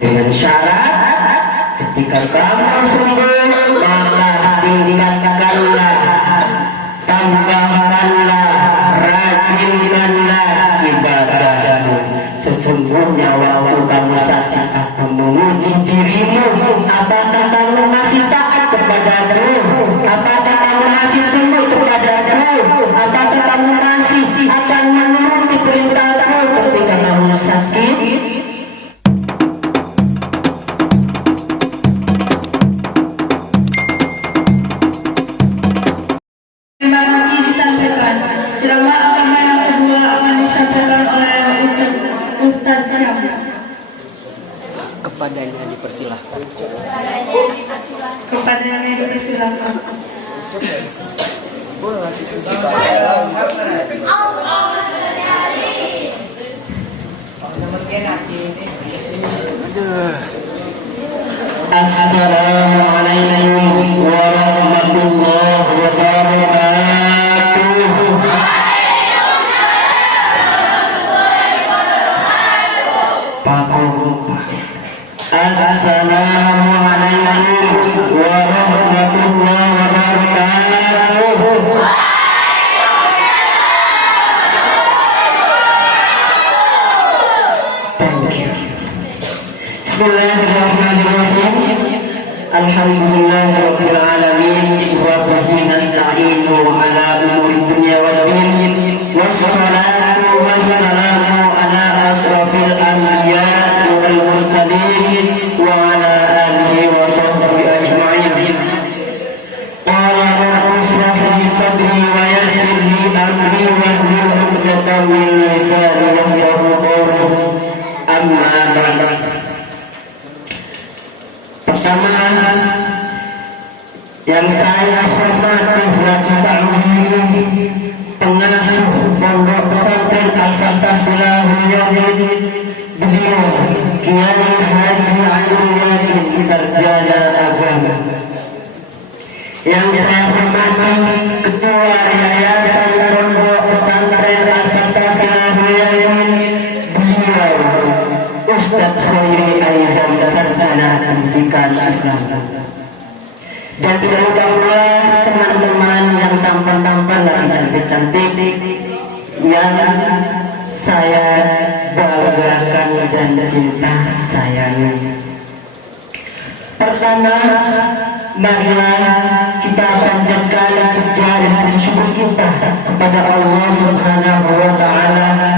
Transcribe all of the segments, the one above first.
dengan syarat ketika kamu sembuh maka tingkatkanlah, tambahkanlah, rajinkanlah ibadahmu. Sesungguhnya waktu kamu sakit aku menguji dirimu, apakah kamu masih taat kepadaku, apakah kamu masih tunduk kepadaku, apakah kamu masih akan menuruti perintahku ketika kamu sakit. Kepadanya dipersilahkan. Kepadanya dipersilahkan. Assalamualaikum warahmatullahi wabarakatuh. Assalamualaikum warahmatullahi wabarakatuh. Bismillahirrahmanirrahim. Alhamdulillahirabbil alamin wa bihi nasta'inu ala umuri dunya waddin. Wassalatu wassalamu ala asrofil anbiya wal mursalin wa ala alihi wa sahbihi ajma'in. Qala rabbi ishrah li sadri wa yassir li amri wahlul 'uqdatam min lisani yafqahu qawli. Amma ba'd. Pertama yang saya hormati dan takwimi pengasuh pondok pesantren Al-Fatah Silahul, beliau Kiai Haji Ainul Yakin sarjana agama. Yang saya hormati ketua yayasan pondok pesantren Al-Fatah Silahul, beliau Ustaz Khairi Aizam sarjana pendidikan Islam. Dan tidak lupa pula teman-teman yang tampan-tampan dan cantik-cantik yang saya banggakan dan cinta sayangi. Pertama, marilah kita panjatkan puja dan bersyukur kita kepada Allah Subhanahu wa taala,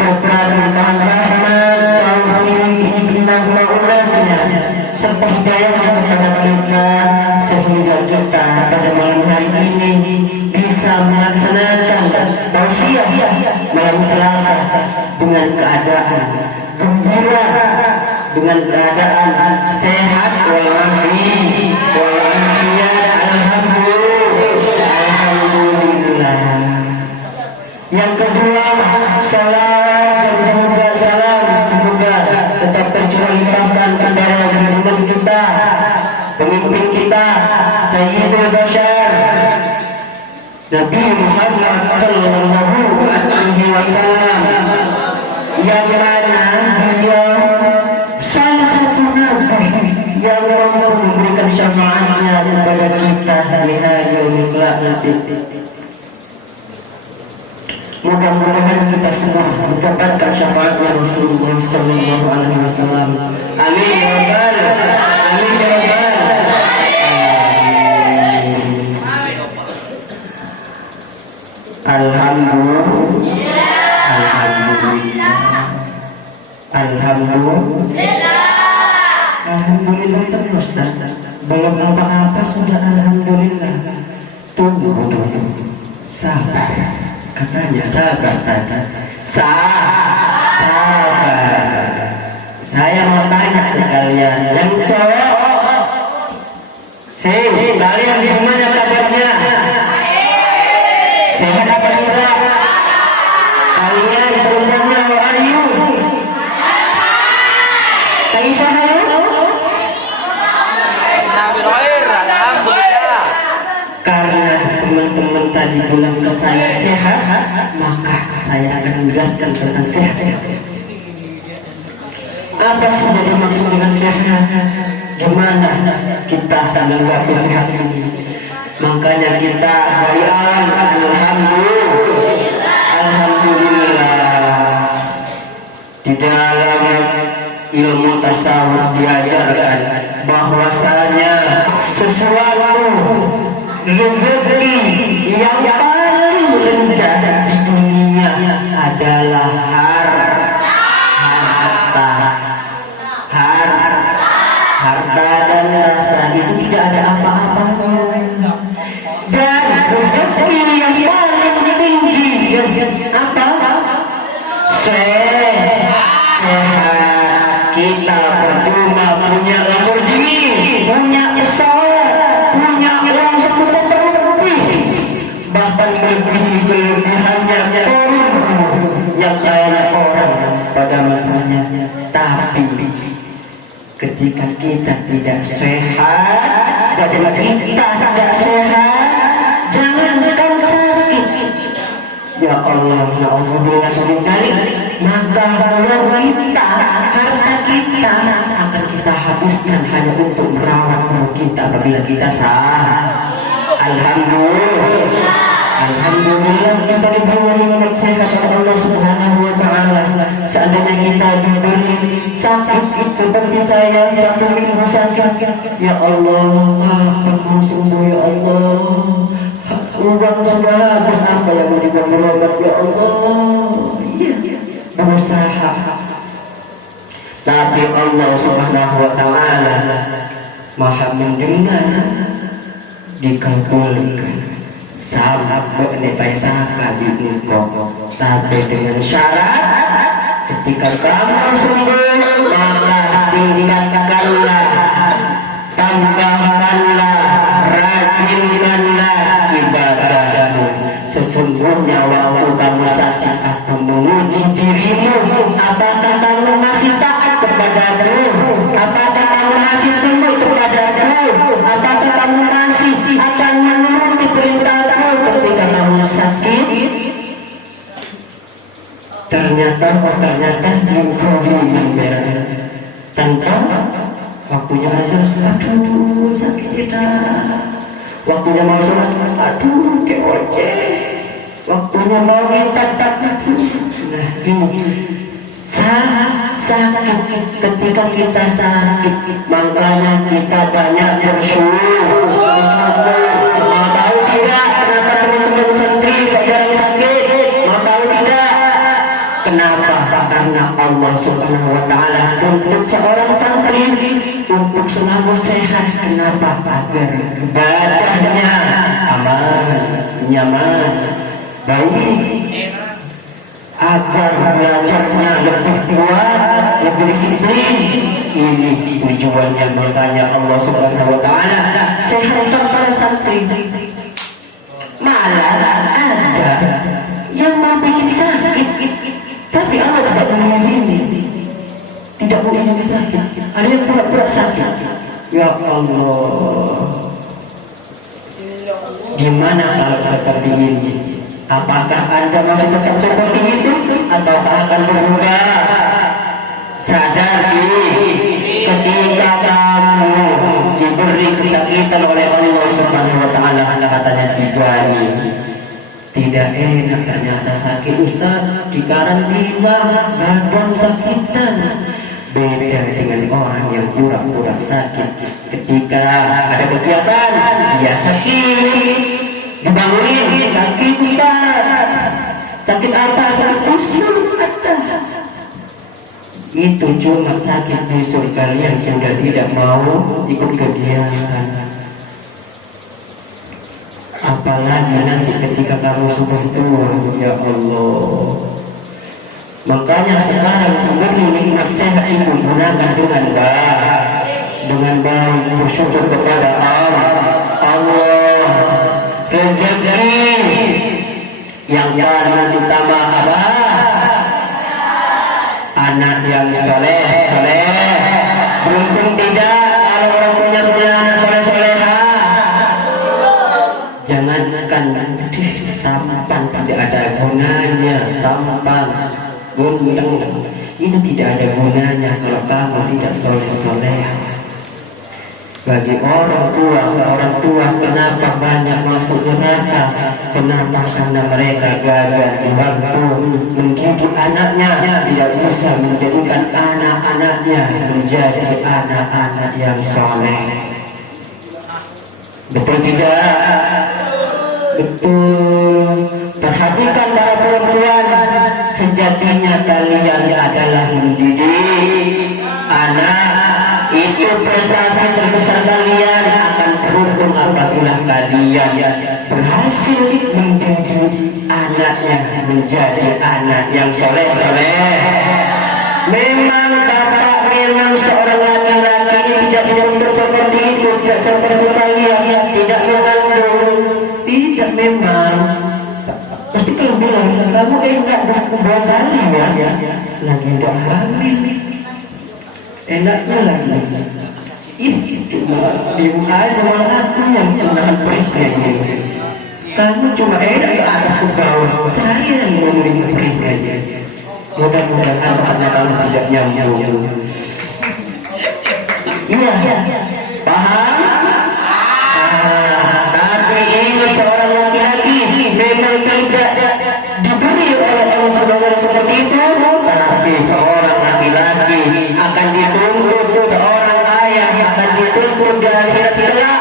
berprasangka rahmat, taufik, hikmah, maulana serta hidayah kepada kita sehingga kita pada malam hari ini bisa melaksanakan tausiah malam Selasa dengan keadaan gembira, dengan keadaan sehat walafiat, alhamdulillah. Yang kedua, salam dan semoga salam tetap tercurah limpahkan kepada guru kita, pemimpin kita, Sayyidul Bashar Nabi Muhammad sallallahu alaihi wasallam, yang mana beliau salah satu nabi yang memberikan syafaatnya kepada kita hari yaumil nanti. Mudah-mudahan kita semua mendapatkan syafaatnya Rasulullah sallallahu alaihi wasallam. Amin ya rabbal alamin ya rabbal. Alhamdulillah terus dan belum apa-apa sudah alhamdulillah. Tunggu dulu, sabar, katanya sabar tadi. Sabar. Saya mau tanya ke kalian yang cowok, kalian di mana kabarnya? Sehat apa tidak? Kalian perempuannya how are you? Alhamdulillah. Karena teman-teman tadi bilang ke saya sehat, maka saya akan menjelaskan tentang sehat. Apa sih jadi maksud sehat. Gimana kita menanggapi sehat ini? Makanya kita berikan alhamdulillah. Di dalam ilmu tasawuf diajarkan bahwasanya sesuatu rezeki yang paling rendah di dunia adalah harta dan harta itu tidak ada apa-apanya. Dan rezeki yang paling tinggi apa? Sehat. Kita berdua punya Lamborghini, punya pesawat, punya uang 1 lebih, bahkan kelebihannya yang lain orang pada masanya. Tapi ketika kita tidak sehat, badan kita tidak sehat, jangankan sakit, ya Allah, ya Allah, maka uang kita, harta kita akan kita habiskan hanya untuk merawat tubuh kita apabila kita sah. Alhamdulillah kita diberi nikmat sehat oleh Allah Subhanahu wa taala. Seandainya kita diberi sakit seperti saya, satu minggu sakit, ya Allah, aku sembuh ya Allah. Uang sudah habis, apa yang mau berobat ya Allah? Berusaha, tapi Allah Subhanahu wa taala Maha mendengar, dikabulkan sampai nepaisaka di engkau, tapi dengan syarat ketika kamu sembuh maka tingkatkanlah, tambahkanlah, rajinkanlah ibadahmu. Sesungguhnya waktu kamu sakit atau menguji dirimu, apakah kamu masih taat kepadaku? Apakah kamu masih tunduk kepadaku? Apakah kamu masih akan menuruti perintahku ketika kamu sakit? Ternyata tanpa waktunya azan, aduh sakit kita. Waktunya mau sholat, aduh keoceh. Waktunya mau minta takut. Nah ini sakit. Ketika kita sakit, makanya kita banyak bersyukur. Mau tahu tidak kenapa teman-teman santri kok jarang sakit? Mau tahu tidak kenapa? Karena Allah Subhanahu wa taala untuk seorang santri untuk selalu sehat. Kenapa? Agar ibadahnya aman, nyaman, baik, agar belajarnya lebih kuat, lebih disiplin. Ini tujuannya, bertanya Allah Subhanahu wa taala sehatkan para santri. Malah ada yang mau bikin sakit, tapi Allah tidak mengizinkan, tidak boleh sakit. Ada yang pura-pura sakit. Ya Allah, gimana kalau seperti ini? Apakah Anda masih tetap seperti itu, atau akan berubah? Sadari, ketika kamu diberi kesakitan oleh Allah Subhanahu wa taala, katanya si Jani, tidak enak ternyata sakit Ustaz, di karantina badan sakitan. Beda dengan orang yang pura-pura sakit. Ketika ada kegiatan dia sakit, dibangunin, sakit Ustaz. Sakit apa? Sakit usul. Itu cuma sakit usul, kalian sudah tidak mau ikut kegiatan. Apalagi nanti ketika kamu sudah tua, ya Allah. Makanya sekarang memberi nikmat sehat itu gunakan dengan baik, bersyukur kepada Allah. Rezeki yang paling utama apa? Anak yang soleh. Beruntung tidak kalau orang punya anak soleh-soleha. Jangankan tampan tidak ada gunanya, tampan gundeng itu tidak ada gunanya kalau kamu tidak soleh-soleh. Bagi orang tua kenapa banyak masuk neraka? Kenapa? Karena mereka gagal dibantu mendidik anaknya, tidak bisa menjadikan anak-anaknya menjadi anak-anak yang soleh. Betul tidak? Betul. Perhatikan para perempuan, sejatinya kalian adalah mendidik anak. Itu prestasi terbesar kalian. Akan beruntung apabila kalian berhasil mendidik anaknya menjadi anak yang soleh-soleh. Memang bapak memang seorang laki-laki tidak menuntut seperti itu, tidak seperti kalian, tidak mengandung, tidak memang. Pasti kalau bilang kamu enak dah kedua kali ya, lagi tidak hamil, enaknya lagi. Cuma ibu aja aku yang pernah pergi. Kamu cuma enak ke atas ke bawah, saya yang memberi pergi. Mudah-mudahan karena kamu tidak nyambung. Iya, paham? Tapi ini seorang laki-laki memang tidak diberi oleh Allah Subhanahu seperti itu. Tapi seorang laki-laki akan dituntut, seorang ayah akan dituntut dari kelak.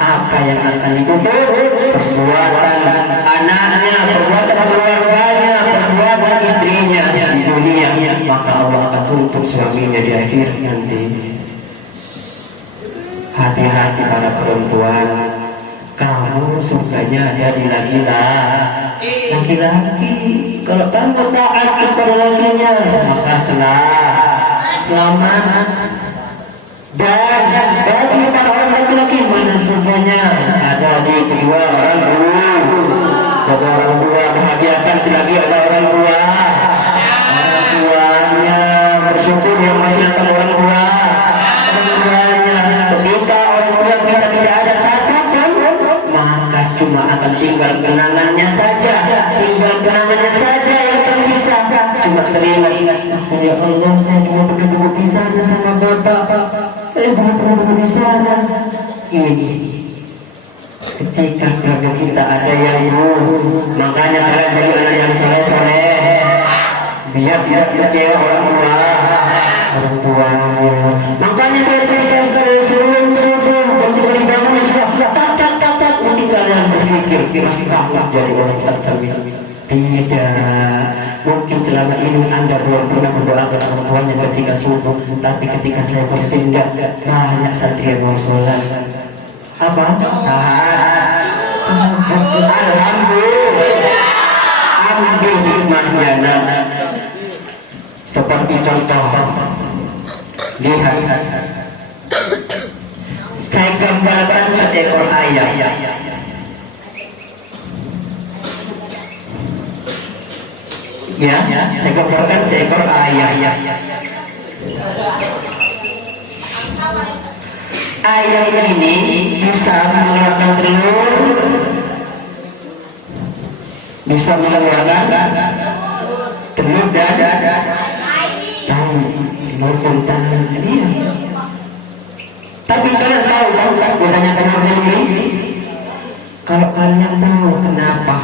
Apa yang akan dituntut? Perbuatan anaknya, perbuatan keluarganya, perbuatan istrinya di dunia. Maka Allah akan tuntut suaminya di akhir nanti. Hati-hati para perempuan, kamu sukanya jadi laki-laki. Kalau kamu taat kepada lakinya, maka selamat. Dan bagi para orang laki-laki mana sukanya ada di kedua orang tua. Kedua orang tua bahagiakan selagi ada orang tua. Orang tuanya bersyukur yang masih ada orang tua. Ketika orang tua kita tidak ada satu pun, maka cuma akan tinggal kenangannya saja, yang tersisa. Cuma terima ingat, ya Allah, saya cuma berdua pisah sama bapak, saya berdua di sana. Ini ketika keluarga kita ada yang makanya kalian jadi anak yang soleh-soleh, biar tidak kecewa orang tua. Makanya saya ceritakan kalian berpikir masih kalah jadi orang tak sambil. Tidak, mungkin selama ini Anda belum pernah berdoa kepada orang tuanya ketika subuh, tapi ketika saya bertindak banyak satria yang sholat. Apa? Alhamdulillah. Seperti contoh, lihat, saya gambarkan seekor ayam. Ya, saya gambarkan seekor ayam. Ayam ini bisa mengeluarkan telur, bisa mengeluarkan telur dan maupun tangan dia. Tapi kalian tahu gunanya telur ini? Kalau kalian tahu kenapa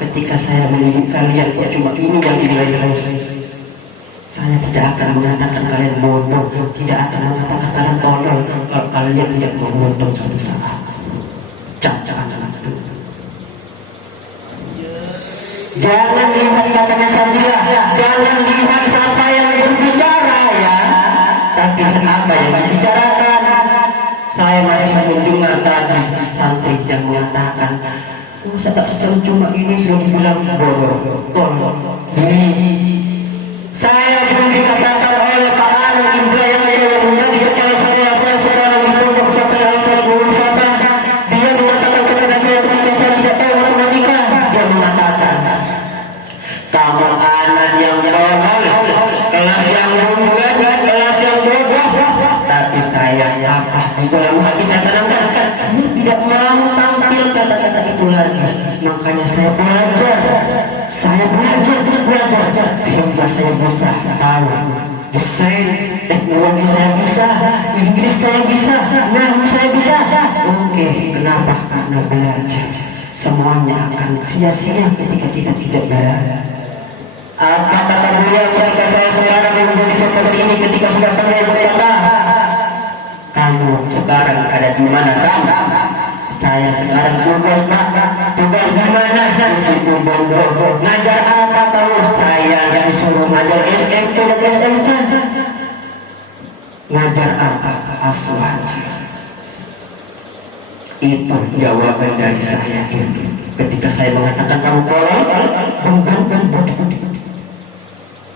ketika saya mendidik kalian kok cuma ini yang dinilai terus, saya tidak akan mengatakan kalian bodoh, tidak akan mengatakan kalian tolol kalau kalian tidak beruntung suatu saat. Jangan itu. Jangan lihat katanya Sabila, jangan lihat siapa yang berbicara ya, tapi apa yang dibicarakan. Saya masih mendengar tadi santri yang mengatakan, saya tak cuma ini sudah dibilang bodoh. Saya pun dikatakan oleh Pak Alim Indra yang menjadi kepala saya sekarang di pondok pesantren Al-Fatihah Fatah. Dia mengatakan kepada saya ketika saya tidak tahu matematika, dia mengatakan, kamu anak yang tolol, kelas yang muda, kelas yang bodoh. Tapi saya apa? Di dalam hati saya tanamkan, kamu tidak mau tampil kata-kata itu lagi. Makanya saya belajar sehingga saya bisa tahu desain teknologi, saya bisa Inggris saya bisa, Nahu saya bisa. Oke, kenapa? Karena belajar. Semuanya akan sia-sia ketika kita tidak belajar. Apa kata beliau ketika saya sekarang menjadi seperti ini, ketika sudah sampai berkata, kamu sekarang ada di mana sana? Saya sekarang tugas Pak. Tugas di mana? Di situ Bondo. Ngajar apa kamu? Saya yang suruh ngajar SMP dan SMK. Ngajar apa? Asuransi. Itu jawaban dari saya. Ketika saya mengatakan kamu tolong,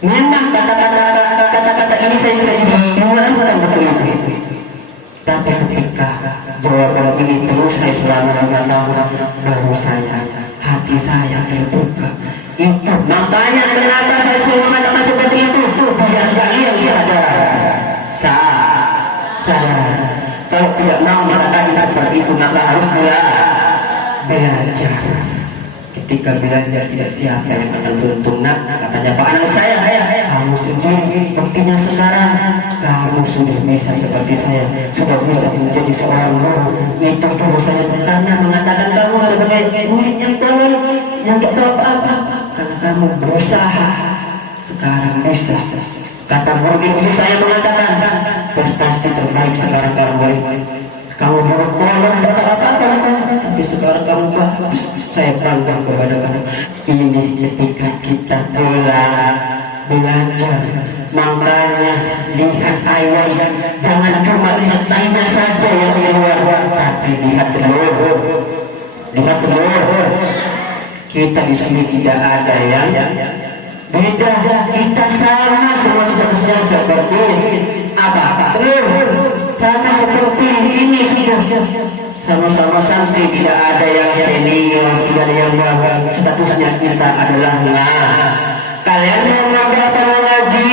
memang kata-kata ini saya tidak bisa mengatakan betul itu. Tapi ketika jawaban ini terus saya selalu mengatakan, baru saya, hati saya terbuka. Itu makanya kenapa saya selalu mengatakan seperti itu, biar kalian sadar. Kalau tidak mau mengatakan seperti itu, maka harus belajar. Ketika belajar tidak siapa yang akan beruntung. Nak, katanya Pak anak saya, kamu sendiri buktinya sekarang kamu sudah bisa seperti saya, sudah bisa menjadi seorang guru. Itu dulu saya karena mengatakan kamu sebagai murid yang tolong, yang tidak tahu apa-apa, karena kamu berusaha. Sekarang bisa. Kata murid ini saya mengatakan prestasi terbaik sekarang kamu baru tolong tidak apa-apa, tapi sekarang kamu bagus. Saya bangga kepada kamu. Ini ketika kita belajar. Makanya lihat ayat, jangan cuma lihat ayatnya saja yang di luar, tapi lihat telur. Kita di sini tidak ada yang beda. Kita sama semua seperti apa? Telur. Sama seperti ini sudah. Sama-sama sampai tidak ada yang senior, tidak ada yang bawah. Statusnya kita adalah kalian mau mengajar mengaji,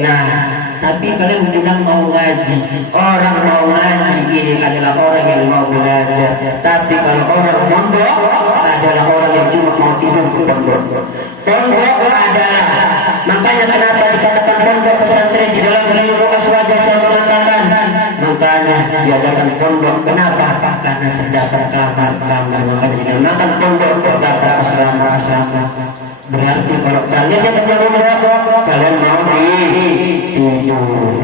nah, tapi kalian bilang mau ngaji. Orang mau ngaji ini adalah orang yang mau belajar. Tapi kalau orang mondok adalah orang yang cuma mau tidur di pondok. Pondok adalah, makanya kenapa dikatakan pondok pesantren di dalam ilmu aswaja saya mengatakan, makanya diadakan pondok. Kenapa? Karena terdapat kamar-kamar. Makanya dinamakan pondok, terdapat asrama-asrama. Berarti kalau kalian yang menjawab, kalian mau tidur.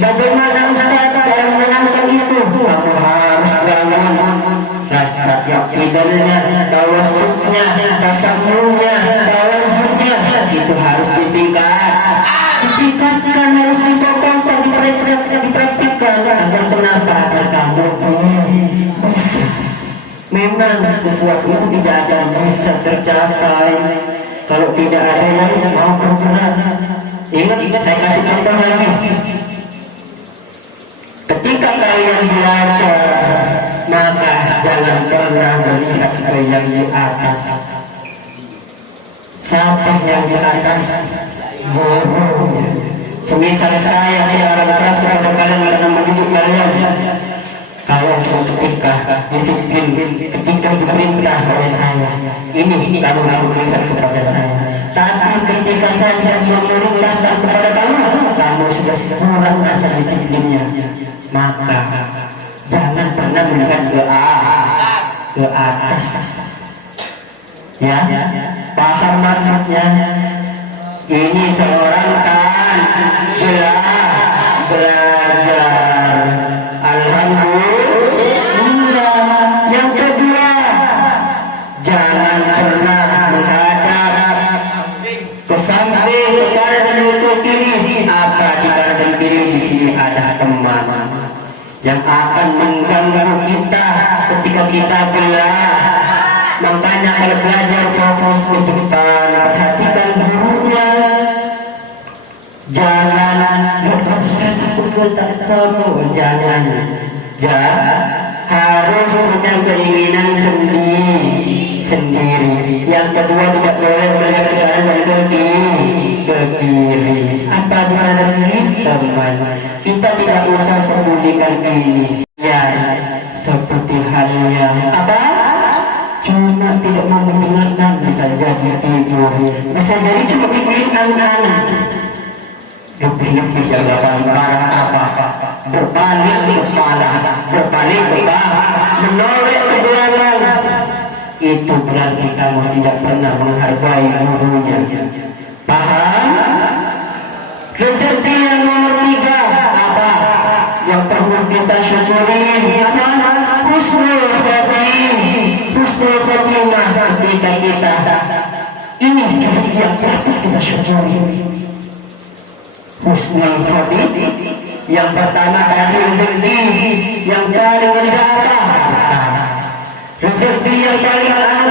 Bagaimana Ustaz dalam menenangkan itu? Kamu harus bangun. Rasa tidurnya, tawasudnya, tasamunya, tawazudnya, itu harus ditingkatkan, harus dipokokkan, dipraktikkan. Agar kenapa? Agar kamu bisa. Memang sesuatu itu tidak akan bisa tercapai kalau tidak ada yang mau bergerak. Ingat, saya kasih contoh lagi. Ketika kalian belajar, maka jangan pernah melihat ke yang di atas. Siapa yang di atas? Gurunya. Semisal saya orang keras kepada kalian karena mendidik kalian. Kalau ketika disiplin, ketika diperintah oleh saya, ini kamu harus berikan kepada saya. Tapi ketika saya tidak memerintahkan kepada kamu sudah kurang rasa disiplinnya. Maka jangan pernah melihat ke atas. Ya, paham maksudnya? Ini seorang belajar. Alhamdulillah. Yang kedua, jangan pernah menghadap ke samping, ke kanan dan ke kiri. Apa di kanan dan kiri? Di sini ada teman yang akan mengganggu kita ketika kita belajar. Makanya kalau belajar fokus ke depan, perhatikan gurunya. Jangan harus punya keinginan sendiri. Yang kedua, tidak boleh belajar ke kanan dan ke kiri. Apa ini teman? Kita tidak usah sembunyikan ini. Ya, seperti halnya apa? Cuma tidak mau mendengarkan, bisa jadi tidur. Bisa jadi cuma bikin angan-angan. Lebih-lebih dalam barang apa-apa. Berbalik kepala, berbalik kepala, menoleh ke belakang. Itu berarti kamu tidak pernah menghargai gurunya. Paham? Rezeki yang nomor 3 apa? Yang perlu kita syukuri adalah husnul khotimah. Husnul khotimah ketika kita ini rezeki yang patut kita syukuri. Husnul khotimah yang pertama tadi rezeki yang paling besar. Rezeki yang paling adalah